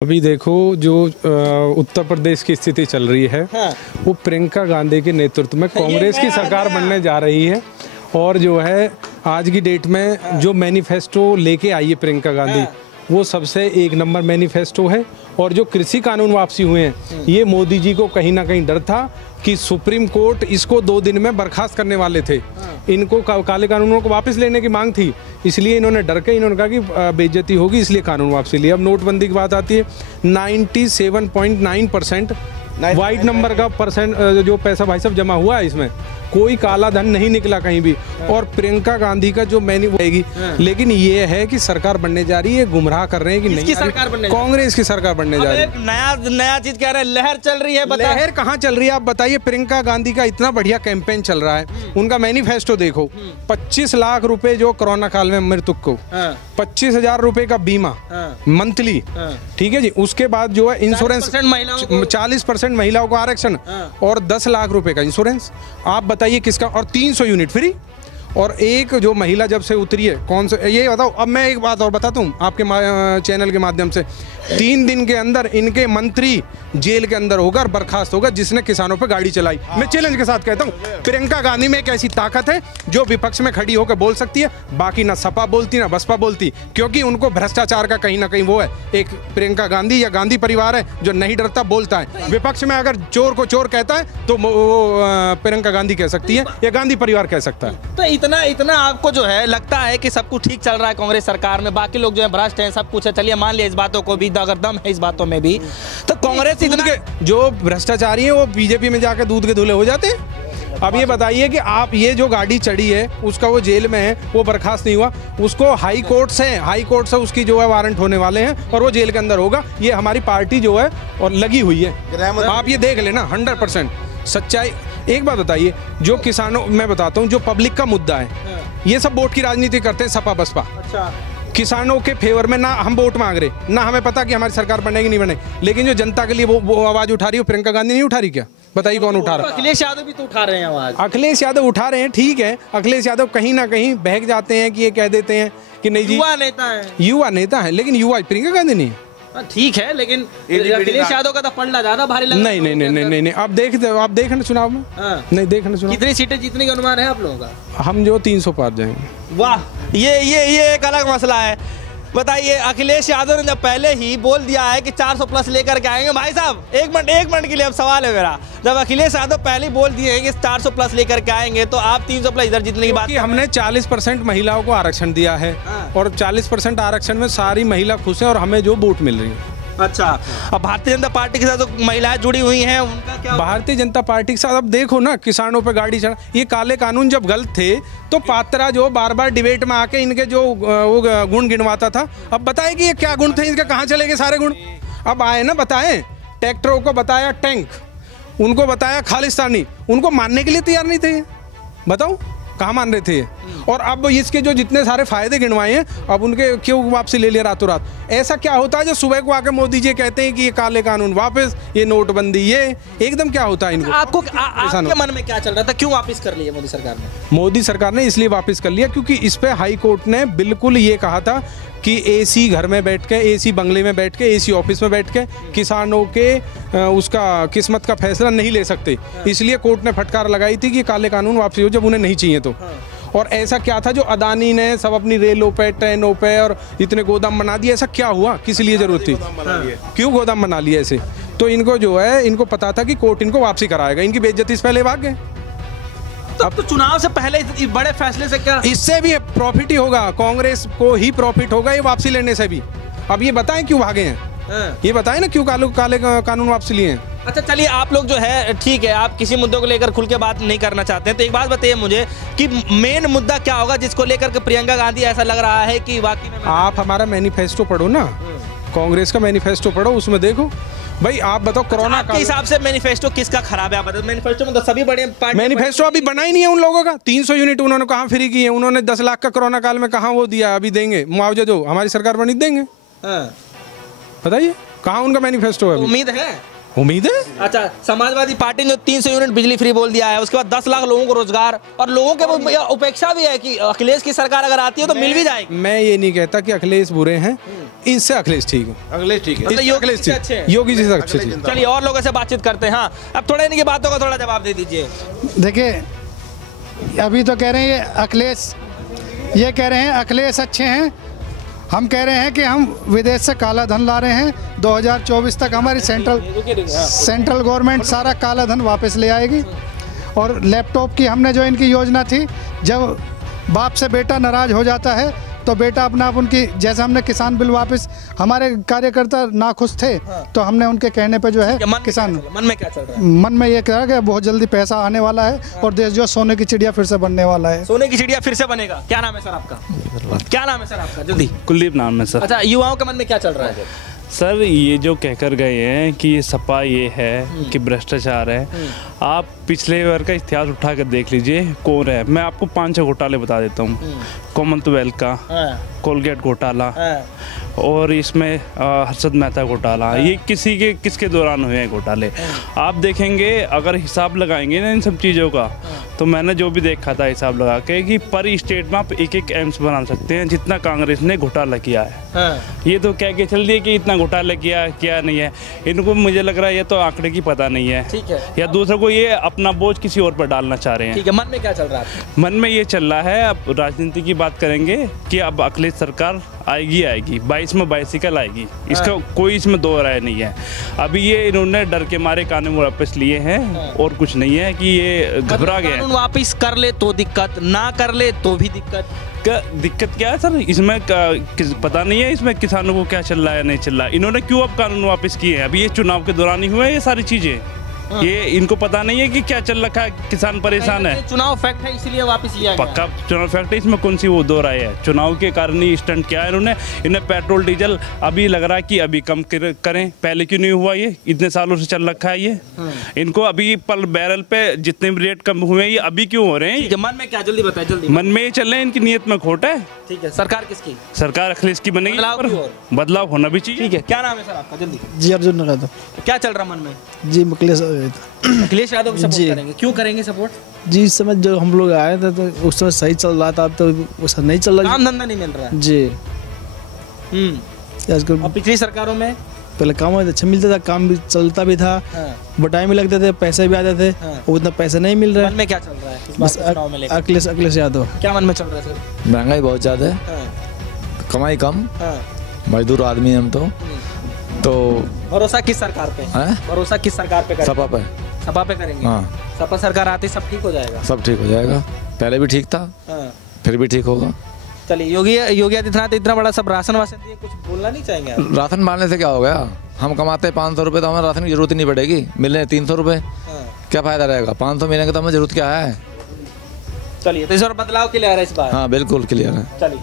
अभी देखो जो उत्तर प्रदेश की स्थिति चल रही है, हाँ। वो प्रियंका गांधी के नेतृत्व में कांग्रेस की सरकार बनने जा रही है। और जो है आज की डेट में जो मैनिफेस्टो लेके आई है प्रियंका गांधी, वो सबसे एक नंबर मैनिफेस्टो है। और जो कृषि कानून वापसी हुए हैं, ये मोदी जी को कहीं ना कहीं डर था कि सुप्रीम कोर्ट इसको 2 दिन में बर्खास्त करने वाले थे। इनको काले कानूनों को वापस लेने की मांग थी, इसलिए इन्होंने डर के इन्होंने कहा कि बेइज्जती होगी, इसलिए कानून वापसी लिया। अब नोटबंदी की बात आती है, 97.9% वाइट नंबर का परसेंट जो पैसा भाई साहब जमा हुआ है, इसमें कोई काला धन नहीं निकला कहीं भी। और प्रियंका गांधी का जो मैनी होगी, लेकिन ये है कि सरकार बनने जा रही है, गुमराह कर रहे हैं कि नहीं सरकार बनने कांग्रेस की सरकार बनने जा रही है। नया चीज कह रहे हैं, लहर चल रही है। लहर कहाँ चल रही है आप बताइए। प्रियंका गांधी का इतना बढ़िया कैंपेन चल रहा है, उनका मैनिफेस्टो देखो। 25 लाख रुपए जो कोरोना काल में मृतक को, 25,000 रुपए का बीमा मंथली, ठीक है जी। उसके बाद जो है इंश्योरेंस 40% महिलाओं को आरक्षण और 10 लाख रुपए का इंश्योरेंस। आप बताइए किसका, और 300 यूनिट फ्री। और एक जो महिला जब से उतरी है, कौन से, ये बताओ। अब मैं एक बात और बताता हूँ आपके चैनल के माध्यम से, 3 दिन के अंदर इनके मंत्री जेल के अंदर होगा और बर्खास्त होगा जिसने किसानों पर गाड़ी चलाई। मैं चैलेंज के साथ कहता हूँ, प्रियंका गांधी में एक ऐसी ताकत है जो विपक्ष में खड़ी होकर बोल सकती है, बाकी ना सपा बोलती ना बसपा बोलती, क्योंकि उनको भ्रष्टाचार का कहीं ना कहीं वो है। एक प्रियंका गांधी या गांधी परिवार है जो नहीं डरता, बोलता है। विपक्ष में अगर चोर को चोर कहता है तो वो प्रियंका गांधी कह सकती है या गांधी परिवार कह सकता है। तो इतना आपको जो है लगता है कि सब कुछ ठीक चल रहा है कांग्रेस सरकार में, बाकी लोग जो है भ्रष्ट हैं, सब कुछ है। चलिए मान लिया इस बातों को भी, अगर दम है इस बातों में भी, तो कांग्रेस इतने जो भ्रष्टाचारी हैं वो बीजेपी में जाकर दूध के धुले हो जाते हैं। अब ये बताइए कि आप ये जो गाड़ी चढ़ी है उसका वो जेल में है, वो बर्खास्त नहीं हुआ, उसको हाई कोर्ट से उसकी जो है वारंट होने वाले हैं और वो जेल के अंदर होगा। ये हमारी पार्टी जो है और लगी हुई है, आप ये देख लेना, 100% सच्चाई। एक बात बताइए, जो किसानों, मैं बताता हूँ, जो पब्लिक का मुद्दा है, ये सब वोट की राजनीति करते हैं सपा बसपा। अच्छा। किसानों के फेवर में ना हम वोट मांग रहे, ना हमें पता कि हमारी सरकार बनेगी नहीं बनेगी, लेकिन जो जनता के लिए वो आवाज उठा रही है, प्रियंका गांधी नहीं उठा रही क्या? बताइए कौन उठा रहा है? अखिलेश यादव भी तो उठा रहे हैं आवाज। अखिलेश यादव उठा रहे हैं, ठीक है। अखिलेश यादव कहीं ना कहीं बहक जाते हैं कि ये कह देते हैं कि नहीं जी, युवा नेता है, लेकिन युवा प्रियंका गांधी नहीं। ठीक है, लेकिन अखिलेश यादव का तो पलड़ा ज्यादा भारी लग रहा है। नहीं, आप देखना चुनाव में, नहीं देखना चुनाव। कितनी सीटें जीतने का अनुमान है आप लोगों का? हम जो 300 पार जाएंगे। वाह, ये एक अलग मसला है। बताइए, अखिलेश यादव ने जब पहले ही बोल दिया है कि 400 प्लस लेकर के आएंगे। भाई साहब एक मिनट के लिए अब सवाल है मेरा, जब अखिलेश यादव पहले ही बोल दिए हैं कि 400 प्लस लेकर के आएंगे, तो आप 300 प्लस इधर जीतने की बात। हमने 40% महिलाओं को आरक्षण दिया है और 40% आरक्षण में सारी महिला खुश है और हमें जो वोट मिल रही है। अच्छा, अब भारतीय जनता पार्टी के साथ जो महिलाएं जुड़ी हुई हैं, उनका क्या? भारतीय जनता पार्टी के साथ अब देखो ना, किसानों पे गाड़ी चढ़ा, ये काले कानून जब गलत थे तो पात्रा जो बार बार डिबेट में आके इनके जो वो गुण गिनवाता था, अब बताए कि ये क्या गुण थे इनके, कहाँ चले गए सारे गुण? अब आए ना, बताएं। ट्रैक्टरों को बताया टैंक, उनको बताया खालिस्तानी, उनको मानने के लिए तैयार नहीं थे। बताओ कहाँ मान रहे थे? और अब इसके जो जितने सारे फायदे गिनवाए हैं, अब उनके क्यों वापसी ले लिया रातों रात? ऐसा क्या होता है जो सुबह को आके मोदी जी कहते हैं कि ये काले कानून वापस, ये नोटबंदी, ये एकदम क्या होता है इनको? आपके मन में क्या चल रहा था, क्यों वापस कर लिया मोदी सरकार ने? मोदी सरकार ने इसलिए वापस कर लिया क्योंकि इस पे हाई कोर्ट ने बिल्कुल ये कहा था कि एसी घर में बैठ के, एसी बंगले में बैठ के, एसी ऑफिस में बैठ के किसानों के उसका किस्मत का फैसला नहीं ले सकते। इसलिए कोर्ट ने फटकार लगाई थी कि काले कानून वापसी हो जब उन्हें नहीं चाहिए तो। और ऐसा क्या था जो अदानी ने सब अपनी रेलों पे, ट्रेनों पे और इतने गोदाम बना दिए? ऐसा क्या हुआ? किस लिए जरूरत थी? क्यों गोदाम बना लिए ऐसे? तो इनको जो है, इनको पता था कि कोर्ट इनको वापसी कराएगा, इनकी बेइज्जती से पहले भाग गए। अब तो चुनाव से पहले इस बड़े फैसले से क्या? इससे भी प्रॉफिट ही होगा, कांग्रेस को ही प्रॉफिट होगा ये वापसी लेने से भी। अब ये बताएं क्यों भागे हैं, ये बताएं ना क्यों काले कानून वापसी लिए हैं। अच्छा चलिए, आप लोग जो है, ठीक है, आप किसी मुद्दों को लेकर खुल के बात नहीं करना चाहते हैं, तो एक बात बताइए मुझे कि मेन मुद्दा क्या होगा जिसको लेकर के प्रियंका गांधी ऐसा लग रहा है कि वाकई में? आप हमारा मैनिफेस्टो पढ़ो ना, कांग्रेस का मैनिफेस्टो पढ़ो, उसमें देखो भाई। आप बताओ, कोरोना के हिसाब से मैनिफेस्टो किसका खराब है? आप बताओ। मैनिफेस्टो में तो सभी बड़े मैनिफेस्टो अभी बना ही नहीं है उन लोगों का। 300 यूनिट उन्होंने कहाँ फ्री की है? उन्होंने 10 लाख का कोरोना काल में कहाँ वो दिया? अभी देंगे मुआवजा, जो हमारी सरकार बनी देंगे। बताइए कहाँ उनका मैनिफेस्टो है? उम्मीद है उम्मीद है। अच्छा, समाजवादी पार्टी ने 300 यूनिट बिजली फ्री बोल दिया है, उसके बाद 10 लाख लोगों को रोजगार, और लोगों के उपेक्षा भी है कि अखिलेश की सरकार अगर आती है तो मिल भी जाएगी। मैं ये नहीं कहता कि अखिलेश बुरे हैं, इससे अखिलेश ठीक है। अखिलेश ठीक है, मतलब अखिलेश ठीक, योगी जी से अच्छे। चलिए और लोगों से बातचीत करते हैं। हाँ, अब थोड़ा इनकी बातों का थोड़ा जवाब दे दीजिए। देखिए, अभी तो कह रहे हैं ये कह रहे हैं अखिलेश अच्छे हैं, हम कह रहे हैं कि हम विदेश से काला धन ला रहे हैं। 2024 तक हमारी सेंट्रल गवर्नमेंट सारा काला धन वापस ले आएगी। और लैपटॉप की हमने जो इनकी योजना थी, जब बाप से बेटा नाराज हो जाता है तो बेटा अपना आप उनकी, जैसे हमने किसान बिल वापस, हमारे कार्यकर्ता नाखुश थे तो हमने उनके कहने पे जो है किसान, मन में क्या चल रहा है? मन में ये कह रहा है कि बहुत जल्दी पैसा आने वाला है और देश जो सोने की चिड़िया फिर से बनने वाला है। सोने की चिड़िया फिर से बनेगा। क्या नाम है सर आपका? क्या नाम है सर आपका? जल्दी। कुलदीप नाम है सर। अच्छा, युवाओं के मन में क्या चल रहा है? सर ये जो कहकर गए हैं कि ये सपा ये है कि भ्रष्टाचार है, आप पिछले बार का इतिहास उठा कर देख लीजिए कौन है। मैं आपको 5-6 घोटाले बता देता हूँ। कॉमनवेल्थ का, कोलगेट घोटाला, और इसमें हर्षद मेहता घोटाला, ये किसके दौरान हुए हैं घोटाले। आप देखेंगे, अगर हिसाब लगाएंगे ना इन सब चीज़ों का, तो मैंने जो भी देखा था हिसाब लगा के कि पर स्टेट में आप एक एम्स बना सकते हैं जितना कांग्रेस ने घोटाला किया है। ये तो कह के चल दिए कि इतना घोटाला क्या नहीं है। इनको मुझे लग रहा है ये तो आंकड़े की पता नहीं है, ठीक है, या दूसरों को ये अपना बोझ किसी और पर डालना चाह रहे हैं। ठीक है, मन में क्या चल रहा है? मन में ये चल रहा है, अब राजनीति की बात करेंगे कि अब अखिलेश सरकार आएगी 22 में बाइसिकल आएगी, इसका कोई इसमें दो राय नहीं है। अभी ये इन्होंने डर के मारे कानून वापस लिए हैं और कुछ नहीं है कि ये घबरा गए। कानून वापस कर ले तो दिक्कत, ना कर ले तो भी दिक्कत क्या है सर इसमें? पता नहीं है इसमें किसानों को क्या चल रहा है नहीं चल रहा है। इन्होंने क्यों अब कानून वापस किए हैं? अभी ये चुनाव के दौरान ही हुए हैं ये सारी चीजें। ये इनको पता नहीं है कि क्या चल रखा है, किसान परेशान है। चुनाव फैक्ट है इसीलिए वापस लिया गया। पक्का चुनाव फैक्ट है, इसमें कौन सी वो दो राय है? चुनाव के कारण ही स्टंट किया है इन्हें पेट्रोल डीजल अभी लग रहा है कि अभी कम करें, पहले क्यों नहीं हुआ? ये इतने सालों से चल रखा है ये। इनको अभी पर बैरल पे जितने भी रेट कम हुए ये अभी क्यों हो रहे हैं? मन में क्या, जल्दी बताए जल्दी। मन में ये चल रहे हैं, इनकी नीयत में खोट है। ठीक है, सरकार किसकी? सरकार अखिलेश की बनेगी, बदलाव होना भी चाहिए। ठीक है, क्या नाम है सर आपका? जल्दी। जी अर्जुन यादव। क्या चल रहा मन में? जी अखिलेश यादव को सपोर्ट करेंगे। क्यों करेंगे सपोर्ट? जी, इस समय जो हम लोग आए थे तो उस समय सही चल रहा था, अब तो उस नहीं चल रहा, काम धंधा नहीं मिल रहा है। जी। आजकल और पिछली सरकारों में पहले काम अच्छा मिलता था, काम भी चलता भी था, बटाई में लगते थे, पैसे भी आते थे, उतना पैसा नहीं मिल रहा है। मन में क्या चल रहा है बस अखिलेश यादव। क्या मन में चल रहा है सर? महंगाई बहुत ज़्यादा है, कमाई कम, मजदूर आदमी हम तो भरोसा किस सरकार पे है? भरोसा किस सरकार पे करेंगे? सपा पे करेंगे। हाँ, सपा सरकार आती सब ठीक हो जाएगा। सब ठीक हो जाएगा, पहले भी ठीक था, फिर भी ठीक होगा। चलिए, योगी आदित्यनाथ इतना बड़ा सब राशन वाशन दिए, कुछ बोलना नहीं चाहेंगे आप? राशन मारने से क्या हो गया? हम कमाते 500 रुपये, तो हमें राशन की जरूरत ही नहीं पड़ेगी। मिलने 300 रुपये, क्या फायदा रहेगा? 500 मिलेंगे तो हमें जरूरत क्या है? चलिए, तो इस बार बदलाव क्लियर है इस बार? हाँ बिल्कुल क्लियर है। चलिए,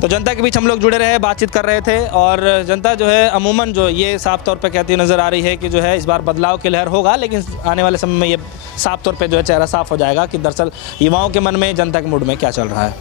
तो जनता के बीच हम लोग जुड़े रहे, बातचीत कर रहे थे, और जनता जो है अमूमन जो ये साफ तौर पे कहती नज़र आ रही है कि जो है इस बार बदलाव की लहर होगा, लेकिन आने वाले समय में ये साफ तौर पे जो है चेहरा साफ हो जाएगा कि दरअसल युवाओं के मन में, जनता के मूड में क्या चल रहा है।